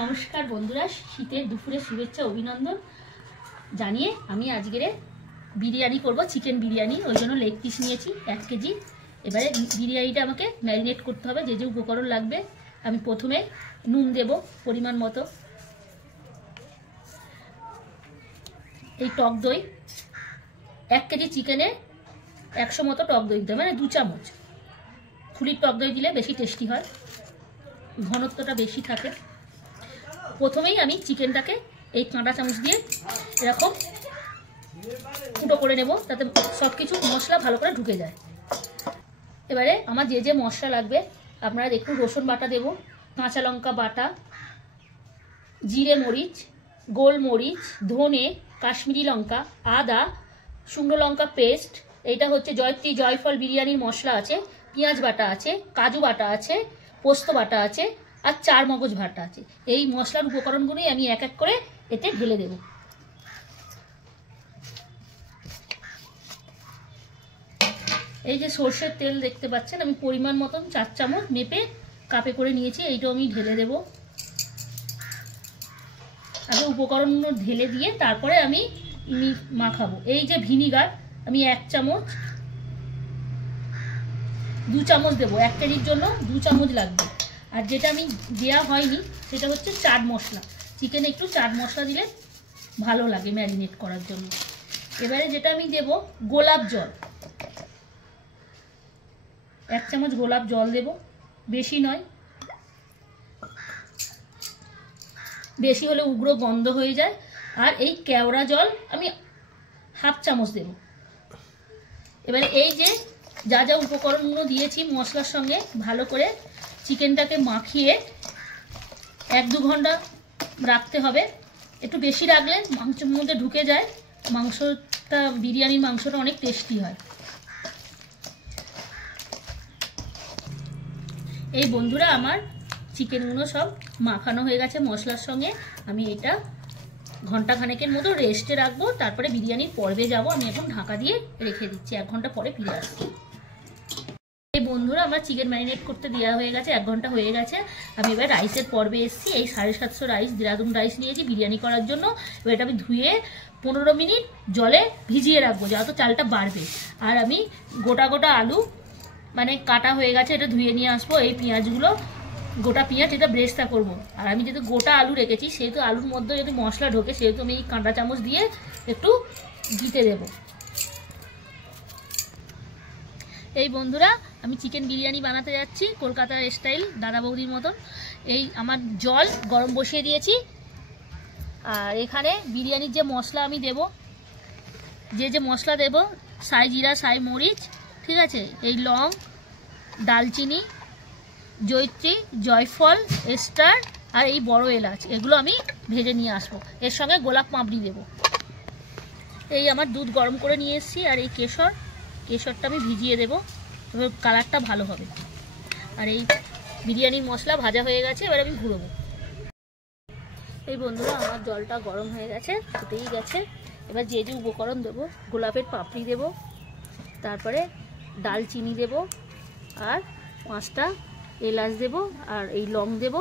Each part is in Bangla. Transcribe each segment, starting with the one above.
নমস্কার বন্ধুরা, শীতের দুপুরে শুভেচ্ছা অভিনন্দন জানিয়ে আমি আজকের বিরিয়ানি করব, চিকেন বিরিয়ানি। ওই জন্য লেগ পিস নিয়েছি 1 কেজি। এবারে বিরিয়ানিটা আমাকে ম্যারিনেট করতে হবে, যে যে উপকরণ লাগবে। আমি প্রথমে নুন দেব পরিমাণ মতো, এই টক দই 1 কেজি চিকেনে 100 মতো টক দই দিতে, মানে 2 চামচ। ফুলির টক দই দিলে বেশি টেস্টি হয়, ঘনত্বটা বেশি থাকে। প্রথমেই আমি চিকেনটাকে এই কাঁটা চামচ দিয়ে এরকম ফুটো করে নেব, যাতে সব কিছু মশলা ভালো করে ঢুকে যায়। এবারে আমার যে যে মশলা লাগবে আপনারা দেখুন। রসুন বাটা দেব, কাঁচা লঙ্কা বাটা, জিরে মরিচ, গোলমরিচ, ধনে, কাশ্মীরি লঙ্কা, আদা, শুকনো লঙ্কা পেস্ট। এইটা হচ্ছে জয়ত্রী জয়ফল বিরিয়ানির মশলা আছে, পেঁয়াজ বাটা আছে, কাজু বাটা আছে, পোস্ত বাটা আছে, আর 4 মগজ বাটা আছে। এই মশলার উপকরণগুলোই আমি এক এক করে এতে ঢেলে দেব। এই যে সর্ষের তেল দেখতে পাচ্ছেন, আমি পরিমাণ মতন 4 চামচ মেপে কাপে করে নিয়েছি, এইটাও আমি ঢেলে দেব। আগে উপকরণগুলো ঢেলে দিয়ে তারপরে আমি মাখাবো। এই যে ভিনিগার আমি 1 চামচ, 2 চামচ দেবো। 1 কেজির জন্য 2 চামচ লাগবে। আর যেটা আমি দেওয়া হয়নি সেটা হচ্ছে চাট মশলা। চিকেনে একটু চাট মশলা দিলে ভালো লাগে ম্যারিনেট করার জন্য। এবারে যেটা আমি দেব গোলাপ জল, 1 চামচ গোলাপ জল দেব, বেশি নয়। বেশি হলে উগ্র গন্ধ হয়ে যায়। আর এই কেওড়া জল আমি 1/2 চামচ দেব। এবারে এই যে যা যা উপকরণগুলো দিয়েছি মশলার সঙ্গে ভালো করে চিকেনটাকে মাখিয়ে 1-2 ঘন্টা রাখতে হবে। একটু বেশি রাখলে মাংসের মধ্যে ঢুকে যায়, মাংসটা বিরিয়ানির মাংসটা অনেক টেস্টি হয়। এই বন্ধুরা আমার চিকেনগুলো সব মাখানো হয়ে গেছে মশলার সঙ্গে। আমি এটা ঘন্টা খানেকের মতো রেস্টে রাখবো, তারপরে বিরিয়ানির পর্বে যাব। আমি এখন ঢাকা দিয়ে রেখে দিচ্ছি, 1 ঘন্টা পরে ফিরে আসছি। এই বন্ধুরা আমার চিকেন ম্যারিনেট করতে দেওয়া হয়ে গেছে, 1 ঘন্টা হয়ে গেছে। আমি এবার রাইসের পর্বে এসেছি। এই 750 রাইস, দেরাদুন রাইস নিয়েছি বিরিয়ানি করার জন্য। এবার এটা আমি ধুয়ে 15 মিনিট জলে ভিজিয়ে রাখবো, যাতে চালটা বাড়বে। আর আমি গোটা গোটা আলু মানে কাটা হয়ে গেছে, এটা ধুয়ে নিয়ে আসবো। এই পেঁয়াজগুলো গোটা পেঁয়াজ, এটা ব্রেস্তা করবো। আর আমি যেহেতু গোটা আলু রেখেছি, সেহেতু আলুর মধ্যে যদি মশলা ঢোকে, সেহেতু আমি এই কাঁটা চামচ দিয়ে একটু দিতে দেবো। এই বন্ধুরা আমি চিকেন বিরিয়ানি বানাতে যাচ্ছি কলকাতার স্টাইল, দাদা বৌদির মতন। এই আমার জল গরম বসিয়ে দিয়েছি। আর এখানে বিরিয়ানির যে মশলা আমি দেব, যে যে মশলা দেব, সাই জিরা, সাই মরিচ, ঠিক আছে, এই লং, দালচিনি, জয়ত্রী, জয়ফল, স্টার আর এই বড় এলাচ, এগুলো আমি ভেজে নিয়ে আসবো। এর সঙ্গে গোলাপ পাপড়ি দেব। এই আমার দুধ গরম করে নিয়ে এসেছি। আর এই কেশরটা আমি ভিজিয়ে দেবো, তবে কালারটা ভালো হবে। আর এই বিরিয়ানির মশলা ভাজা হয়ে গেছে, এবার আমি ঘুরবো। এই বন্ধুরা আমার জলটা গরম হয়ে গেছে, ফুটেই গেছে। এবার যে যে উপকরণ দেবো, গোলাপের পাপড়ি দেব, তারপরে দালচিনি দেব, আর 5টা এলাচ দেব, আর এই লং দেব,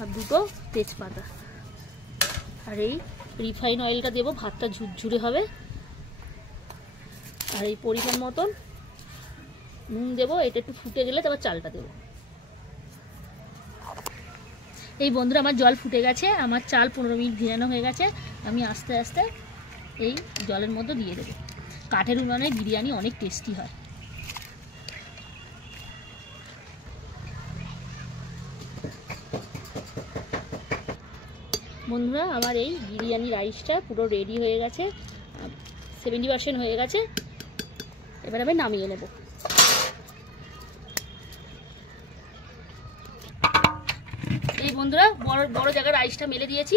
আর 2টো তেজপাতা। আর এই রিফাইন অয়েলটা দেব, ভাতটা ঝুরঝুরে হবে। আর এই পরিমাণ মতন নুন দেবো। এটা একটু ফুটে গেলে তারপর চালটা দেবো। এই বন্ধুরা আমার জল ফুটে গেছে, আমার চাল 15 মিনিট ভিজানো হয়ে গেছে। আমি আস্তে আস্তে এই জলের মধ্যে দিয়ে দেবো। কাঠের উনুনে বিরিয়ানি অনেক টেস্টি হয়। বন্ধুরা আমার এই বিরিয়ানি রাইসটা পুরো রেডি হয়ে গেছে, 70% হয়ে গেছে। এবার আমি নামিয়ে নেব। এই বন্ধুরা বড় জায়গার রাইসটা মেলে দিয়েছি,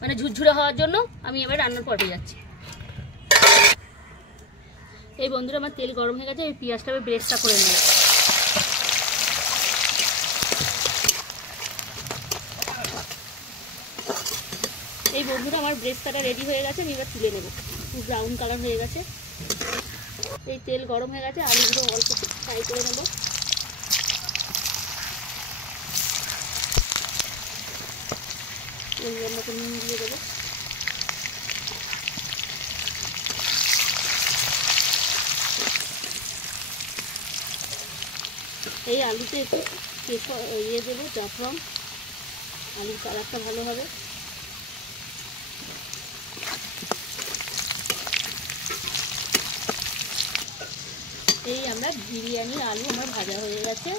মানে ঝুরঝুরে হওয়ার জন্য। আমি এবার রান্নার পর্বে যাচ্ছি। এই বন্ধুরা আমার তেল গরম হয়ে গেছে, এই পেঁয়াজটা আমি ব্রেস্তা করে নেব। এই বন্ধুরা আমার ব্রেস্তাটা রেডি হয়ে গেছে, আমি এবার তুলে নেব। খুব ব্রাউন কালার হয়ে গেছে। এই তেল গরম হয়ে গেছে, আলুগুলো অল্প ফ্রাই করে নেব। পরিমাণ মতো নুন দিয়ে দেবো। এই আলুতে একটু দেবো জাফরান, আলুর কালারটা ভালো হবে। এই আমরা বিরিয়ানি আলু আমার ভাজা হয়ে গেছে।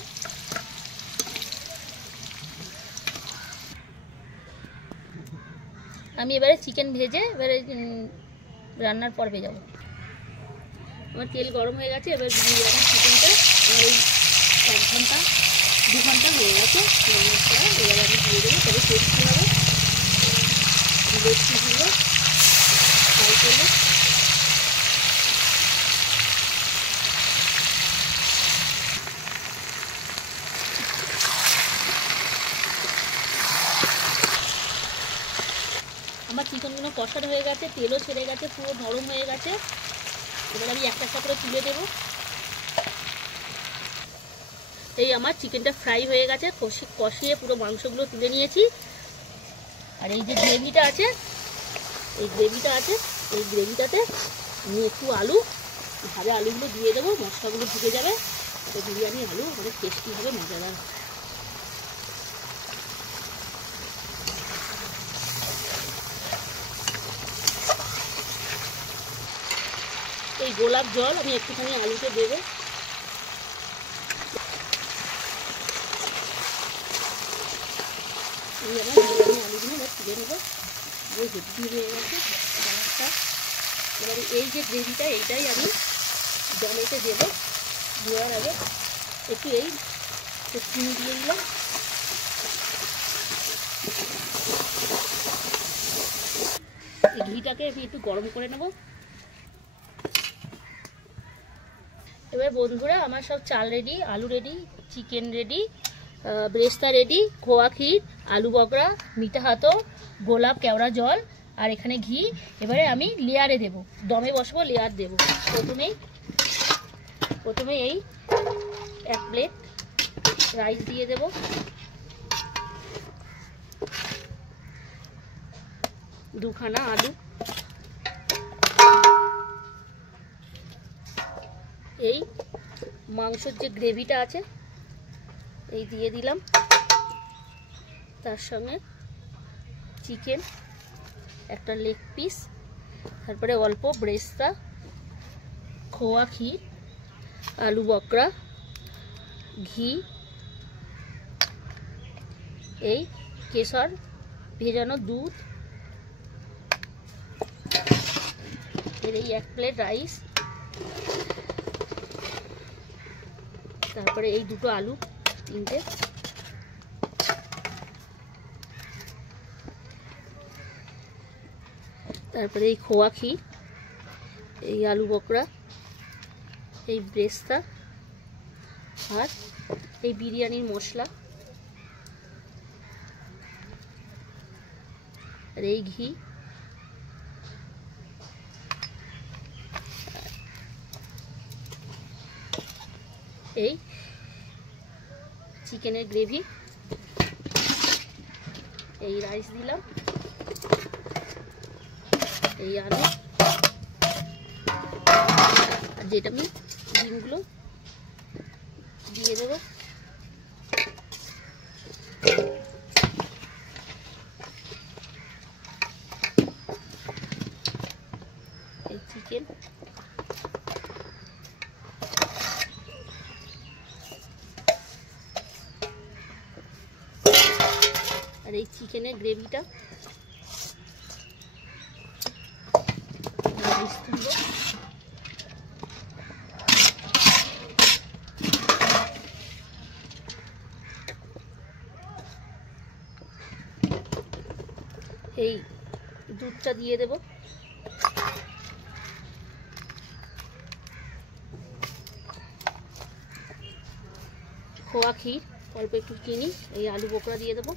আমি এবারে চিকেন ভেজে এবারে রান্নার পর্বে যাব। আমার তেল গরম হয়ে গেছে, এবার বিরিয়ানি চিকেনটা আমার এই 1 ঘন্টা 2 ঘন্টা হয়ে গেছে এবার আমি দিয়ে দেবো। তবে টেস্টি হবে, টেস্টি দিব ফ্রাই করবো। আমার চিকেনগুলো কষানো হয়ে গেছে, তেলও ছেড়ে গেছে, পুরো নরম হয়ে গেছে। এবার আমি একটা একটা করে তুলে দেবো। এই আমার চিকেনটা ফ্রাই হয়ে গেছে, কষিয়ে পুরো মাংসগুলো তুলে নিয়েছি। আর এই যে গ্রেভিটা আছে, এই গ্রেভিটাতে আমি একটু আলু ভাজা আলুগুলো দিয়ে দেবো, মশলাগুলো ঢুকে যাবে। তো বিরিয়ানি আলু অনেক টেস্টি হবে, মজাদার। এই গোলাপ জল আমি একটুখানি আলুতে দেবো। এই আমার বিরিয়ানি আলুগুলো এবার তুলে নেবো। ওই হেভি হয়ে গেছে কালারটা। এবারে এই যে গ্রেভিটা, এইটাই আমি দমেতে দেবো। দেওয়ার আগে একটু চিনি দিয়ে দিলাম। এই ঘিটাকে আমি একটু গরম করে নেব। এবার বন্ধুরা আমার সব চাল রেডি, আলু রেডি, চিকেন রেডি, ব্রেস্তা রেডি, খোয়া ক্ষীর, আলু বকরা, মিঠা হাতো, গোলাপ কেওড়া জল আর এখানে ঘি। এবারে আমি লেয়ারে দেব, দমে বসবো, লেয়ার দেব। প্রথমে এই 1 প্লেট রাইস দিয়ে দেব। দুখানা আলু, এই মাংসের যে গ্রেভিটা আছে এই দিয়ে দিলাম, তার সঙ্গে চিকেন একটা লেগ পিস, তারপরে অল্প ব্রেস্তা, খোয়া ক্ষীর, আলু বকরা, ঘি, এই কেশর ভেজানো দুধ, এর এই 1 প্লেট রাইস, তারপরে এই দুটো আলু, 3টে, তারপরে এই খোয়া ক্ষীর, এই আলু বকরা, এই ব্রেস্তা আর এই বিরিয়ানির মশলা আর এই ঘি, এই চিকেনের গ্রেভি, এই রাইস দিলাম, এই আলু আর যেটা আমি ডিমগুলো দিয়ে দেবো। এই চিকেন, আর এই চিকেনের গ্রেভিটা এই দুধটা দিয়ে দেব। খোয়া ক্ষীর, অল্প একটু চিনি, এই আলু বোকরা দিয়ে দেবো।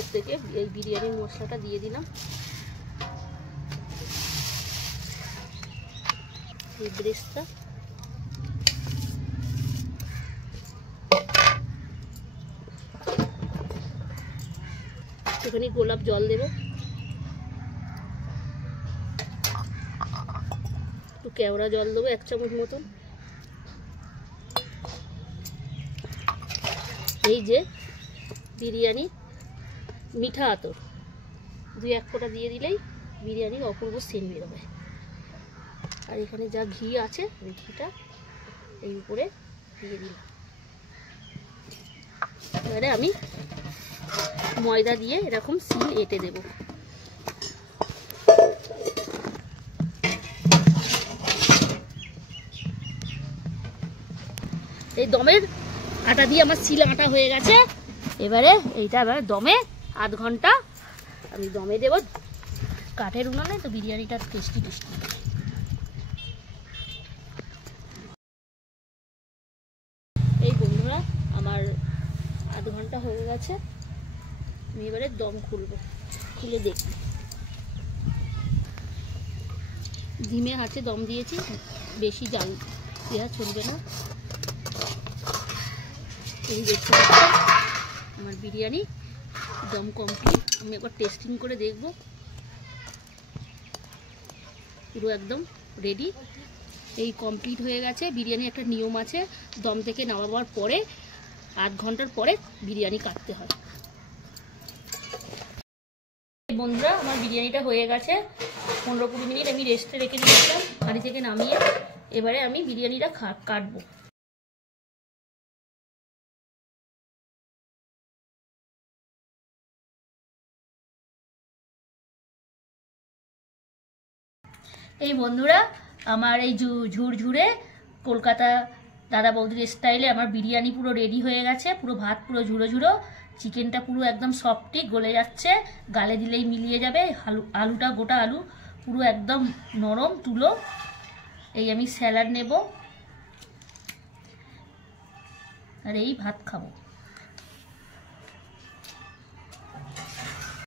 ওপর থেকে এই বিরিয়ানির মশলাটা দিয়ে দিলাম। এই ব্রেস্টটা একটুখানি গোলাপ জল দেব, একটু কেওড়া জল দেবো 1 চামচ মতন। এই যে বিরিয়ানি মিঠা আতর 2-1 ফোঁটা দিয়ে দিলেই বিরিয়ানির অপূর্ব সেন্ট বেরোবে। আর এখানে যা ঘি আছে ওই ঘিটা এই উপরে দিয়ে দিলাম। এবারে আমি ময়দা দিয়ে এরকম সিল এঁটে দেব। এই দমের আটা দিয়ে আমার সিল আটা হয়ে গেছে। এবারে এইটা এবার দমে 1/2 ঘন্টা আমি দমে দেব। কাঠের উনুনে তো বিরিয়ানিটা টেস্টি। এই বন্ধুরা আমার 1/2 ঘন্টা হয়ে গেছে। আমি এবারে দম খুলে দেখি। ধিমে আঁচে দম দিয়েছি, বেশি জাল দেওয়া চলবে না। এই দেখতে পাচ্ছেন আমার বিরিয়ানি দম কমপ্লিট। আমি একবার টেস্টিং করে দেখব। পুরো একদম রেডি। এই কমপ্লিট হয়ে গেছে। বিরিয়ানি একটা নিয়ম আছে, দম থেকে নামাবার পরে 8 ঘন্টার পরে বিরিয়ানি কাটতে হয়। বন্ধুরা আমার বিরিয়ানিটা হয়ে গেছে। 15-20 মিনিট আমি রেস্টে রেখে দিয়েছিলাম হাঁড়ি থেকে নামিয়ে। এবারে আমি বিরিয়ানিটা কাটবো। এই বন্ধুরা আমার এই ঝুরঝুরে কলকাতা দাদা বৌদির স্টাইলে আমার বিরিয়ানি পুরো রেডি হয়ে গেছে। পুরো ভাত পুরো ঝুড়ো ঝুড়ো, চিকেনটা পুরো একদম সফটি গলে যাচ্ছে, গালে দিলেই মিলিয়ে যাবে। আলুটা গোটা আলু পুরো একদম নরম তুলো। এই আমি স্যালাড নেব আর এই ভাত খাবো।